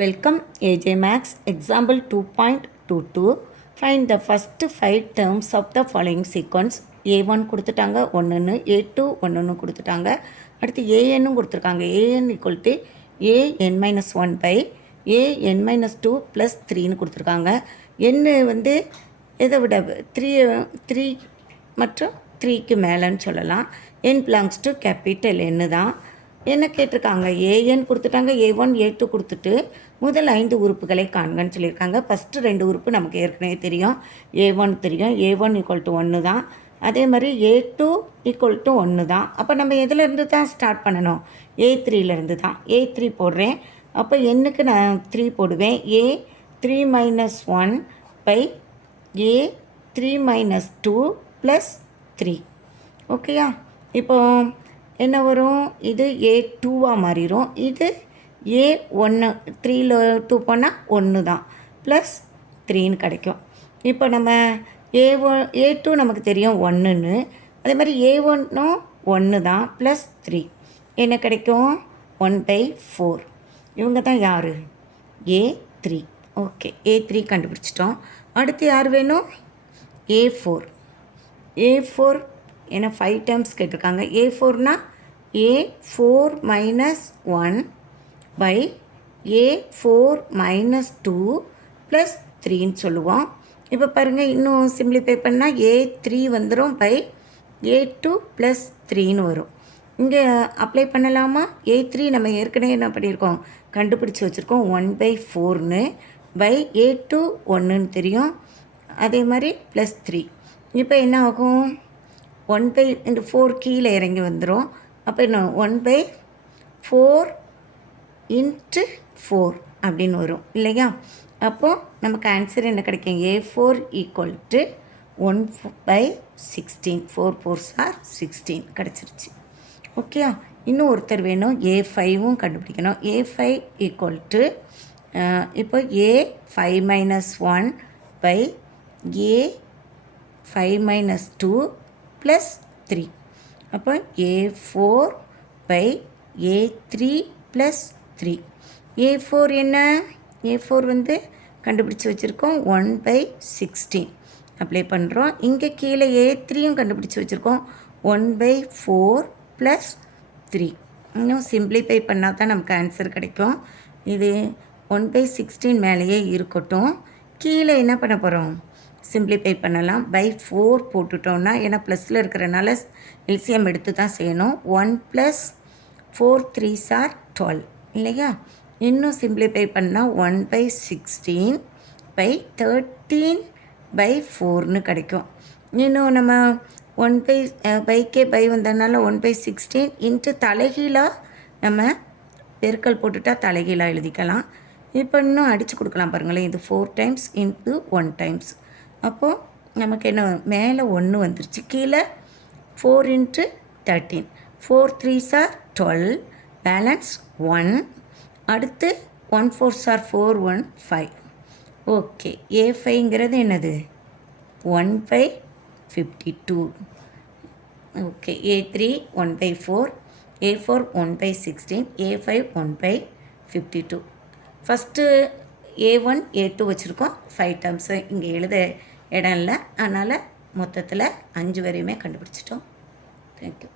Welcome AJ Max example 2.22. Find the first 5 terms of the following sequence. A1 கொடுத்துட்டாங்க 1ன்னு, A2 1ன்னு கொடுத்துட்டாங்க. அடுத்து ANனும் கொடுத்துருக்காங்க. AN equal to AN-1 by AN-2 plus 3ன்னு கொடுத்துருக்காங்க. N வந்து இதை விட 3 மற்றும் 3க்கு மேலேன்னு சொல்லலாம். N belongs to capital N தான். என்ன கேட்டிருக்காங்க, ஏஎன் கொடுத்துட்டாங்க, A1 A2 கொடுத்துட்டு முதல் 5 உறுப்புகளை காண்கன்னு சொல்லியிருக்காங்க. ஃபஸ்ட்டு 2 உறுப்பு நமக்கு ஏற்கனவே தெரியும், A1 தெரியும், A1 ஈக்குவல் டு 1 தான். அதே மாதிரி A2 ஈக்குவல் டு 1 தான். அப்போ நம்ம எதுலேருந்து தான் ஸ்டார்ட் பண்ணணும், A3லேருந்து தான். A3 போடுறேன். அப்போ என்னுக்கு நான் 3 போடுவேன். A3 minus 1 by A3 minus 2 plus 3. ஓகேயா? இப்போ என்ன வரும், இது A2வாக மாறிடும். இது A1 3ல் 2 போனால் 1 தான், ப்ளஸ் 3ன்னு கிடைக்கும். இப்போ நம்ம A2 நமக்கு தெரியும் 1ன்னு, அதே மாதிரி A1னும் 1 தான், ப்ளஸ் 3 என்ன கிடைக்கும், 1/4. இவங்க தான் யார், A3. ஓகே, A3 கண்டுபிடிச்சிட்டோம். அடுத்து யார் வேணும், A4. A4 ஏன்னா 5 டேர்ம்ஸ் கேட்டிருக்காங்க. A4னா A4 minus 1 by A4 minus 2 plus 3ன்னு சொல்லுவோம். இப்போ பாருங்கள், இன்னும் சிம்பிளிஃபை பண்ணால் A3 வந்துடும் பை A2 ப்ளஸ் 3ன்னு வரும். இங்கே அப்ளை பண்ணலாமா, A3 நம்ம ஏற்கனவே என்ன பண்ணியிருக்கோம், கண்டுபிடிச்சி வச்சுருக்கோம், 1/4ன்னு பை A2 1ன்னு தெரியும், அதே மாதிரி ப்ளஸ் 3. இப்போ என்ன ஆகும், 1/4 கீழே இறங்கி வந்துடும். அப்போ என்ன, 1/4 இன்ட்டு 4 அப்படின்னு வரும் இல்லையா? அப்போது நமக்கு ஆன்சர் என்ன கிடைக்கும், A4 equal to 1/16. 4 4s are 16 கிடச்சிருச்சு. ஓகேயா? இன்னும் ஒருத்தர் வேணும், A5வும் கண்டுபிடிக்கணும். A5 ஈக்குவல் டு இப்போ A5 minus 1 by A5 minus 2 plus 3. அப்போ A4 by A3 plus 3. A4 என்ன, A4 வந்து கண்டுபிடிச்சி வச்சுருக்கோம், 1/16 அப்ளை பண்ணுறோம். இங்கே கீழே A3யும் கண்டுபிடிச்சி வச்சுருக்கோம், 1/4 ப்ளஸ் 3. இன்னும் சிம்பிளிஃபை பண்ணால் தான் நமக்கு ஆன்சர் கிடைக்கும். இது 1/16 மேலேயே இருக்கட்டும். கீழே என்ன பண்ண போகிறோம், சிம்பிளிஃபை பண்ணலாம். பை 4 போட்டுட்டோம்னா, ஏன்னா ப்ளஸில் இருக்கிறனால எல்சிஎம் எடுத்து தான் செய்யணும். 1 + 4 3s are 12 இல்லையா? இன்னும் சிம்பிளிஃபை பண்ணால் 1/16 பை 13/4ன்னு கிடைக்கும். இன்னும் நம்ம 1/பைக்கே பை வந்ததுனால 1/16 இன்ட்டு தலைகீழாக நம்ம பெருக்கல் போட்டுட்டால் தலைகீழாக எழுதிக்கலாம். இப்போ இன்னும் அடித்து கொடுக்கலாம் பாருங்களேன், இது 4 டைம்ஸ் இன்ட்டு 1 டைம்ஸ். அப்போது நமக்கு என்ன, மேலே 1 வந்துருச்சு, கீழே 4 இன்ட்டு 13. 4 3s are 12, balance 1. அடுத்து 1 4s are 4 1 5. ஓகே, A5ங்கிறது என்னது, 1/52. Okay, A3 1/4, A4 1/16, A5 1/52. First A1 A2 வச்சுருக்கோம். 5 டேர்ம்ஸு இங்கே எழுத இடம் இல்லை, அதனால் மொத்தத்தில் 5 வரையுமே கண்டுபிடிச்சிட்டோம். தேங்க்யூ.